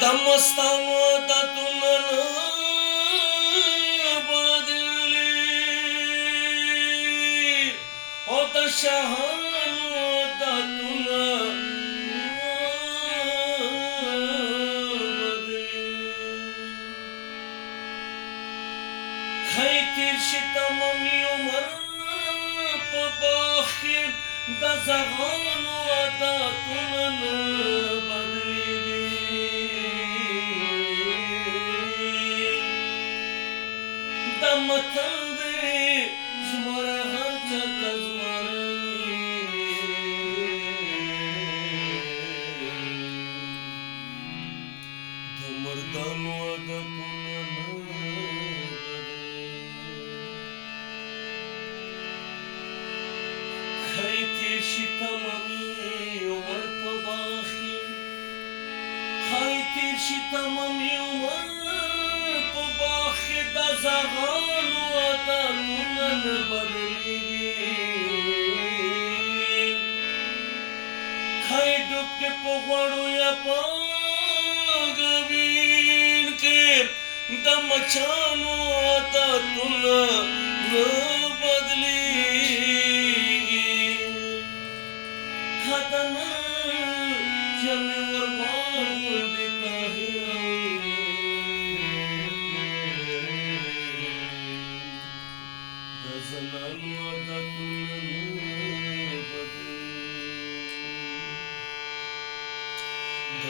دمستانو عادتونه نه بدلي او د شاهانو عادتونه خی تیر شي تمامي عمر په باغ کې د زغانو عادتونه نه بدلېږي د متل دی زمره هر چا ته زمره د مردانو عادتونه نه خی تیر شي تمامي عمر په باغ کې خی تیر شي تمامي عمر په باغ کې د زغانو عادتونه نه بدلېږي خی ډوب کې په غوړو یا په ګبین کې د مچانو عادتونه نه بدلېږي خدانه جمع ورباندې د زنانو عادتونه نه بدلېږي د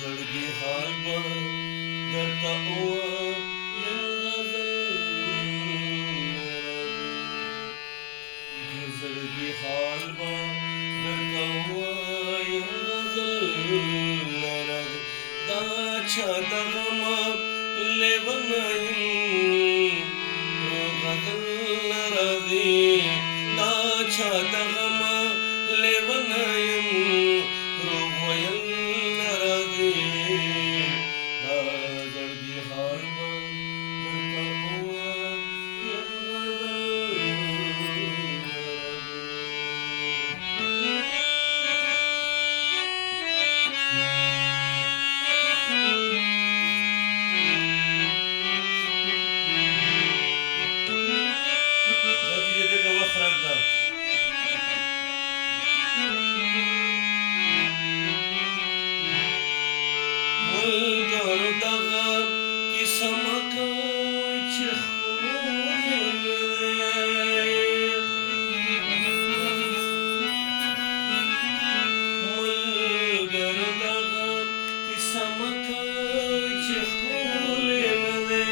زړګي حال به درته ووایم غزل د زړګي حال به درته ووایم غزل دا چا د غمه لیونه یم غزل راځي دا چا د غمه لیونه یم روغ ویل راځي دا زړګي حال به درته ووایم ملګرو دغه کیسه مه کوئ چې ملګرو دغه کیسه مه کوئ چې ښکلې نه دی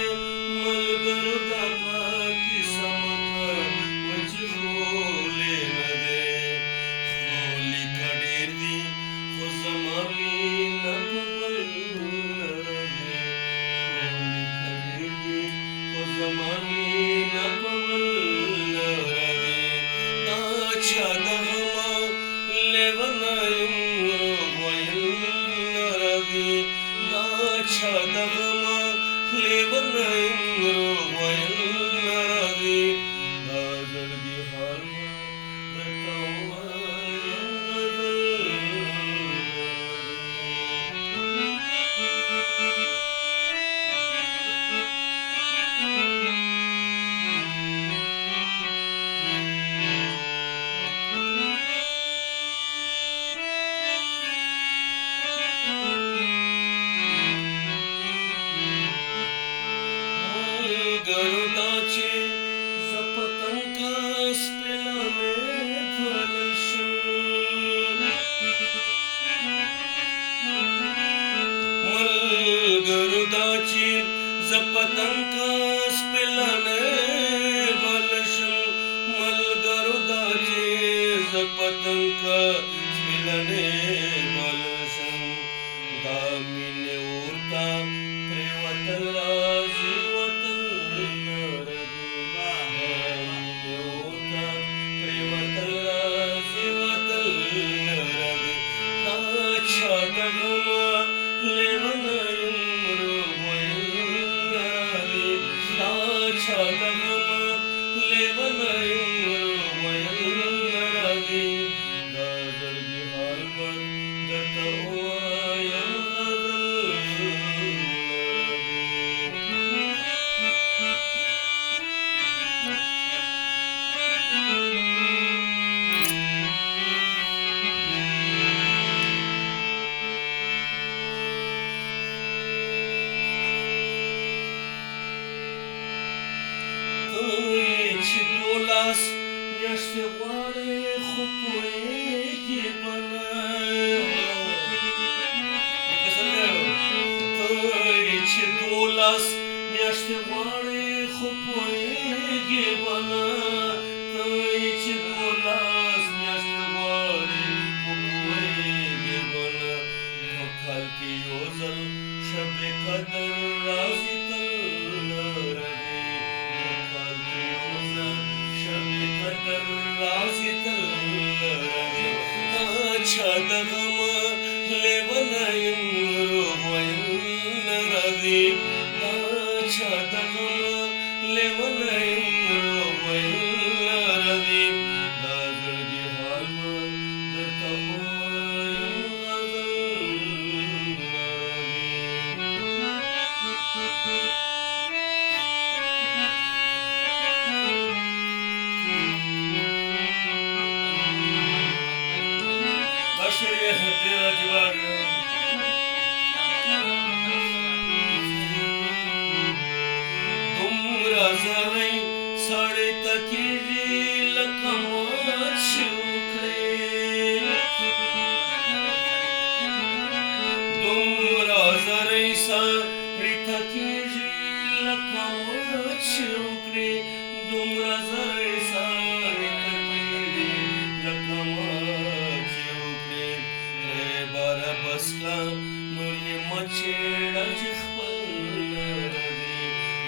ملګرو دغه کیسه مه کوئ چې ښکلې نه دی ښکلې که ډېر دي خو زما مینه په بل نه راځي ښکلې که ډېر دي خو زما مینه په بل نه راځي دا چا د غمه لیونه یم روغ ویل نه راځي دا چا د غمه لیونه یم روغ ویل نه راځي دا زړګي حال به درته ووایم غزل ملګرو دا چې زه په تنګه سپېلنې ځوانه شم ملګرو دا چې زه په تنګه سپېلنې ځوانه شم ملګرو دا چې زه په تنګه سپېلنې ځوانه شم دا مینې ورته پرېوتل راځي دا زړګي حال به درته ووایم غزل میاشتې غواړې خو پوهېږې به نه ته چې 12 میاشتې غواړې خو پوهېږې به نه ته چې 12 میاشتې غواړې خو پوهېږې به نه په کال کې یو ځل شب قدر راځي تل رغي په کال کې یو ځل شب قدر راځي تل رغي دا چا د غم لیونه یم روغ ویل نه راځي دا چا د غم لیونه یم روغ ویل نه راځي دا زړګي حال به درته ووایم غزل دا شعر یې ډېر عجیبه دومره زری سړی ته کېږي لکه مات چې وکړې دومره زری سړی ته کېږي لکه مات چې وکړې دومره زری سړی ته کېږي لکه مات چې وکړې ری باره بس کړه نور یې مه چېړه چې خپل لري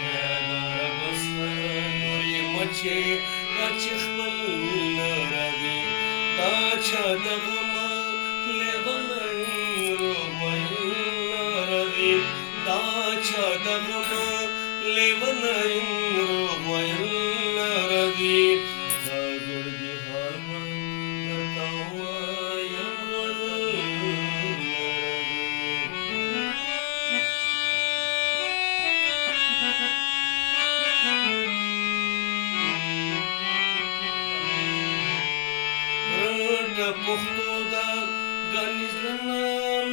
ری باره بس کړه نور یې مه چېړه چې خپل لري دا چا د غمه لیونه روغ ویل لري دا چا د غمه لیونه روغ ویل لري دا زړګي حال به درته ووایم غزل رټه پښتو ده ګنې زړه نه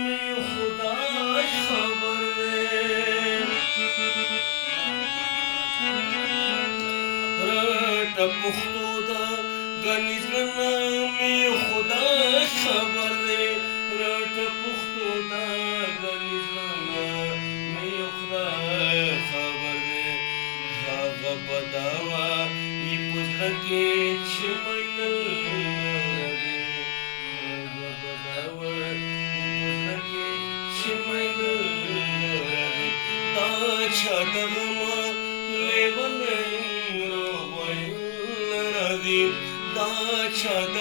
مې خدای خبر دی رټه پښتو ده ګنې زړه نه مې خدای خبر دی رټه پښتو ده ګنې زړه نه مې خدای خبر دی هغه به دا وایي په زړه کې چې مینه لري هغه به دا وایي په زړه کې چې مینه لري دا چا د غمه لیونه روغ ویل راځي دا چا د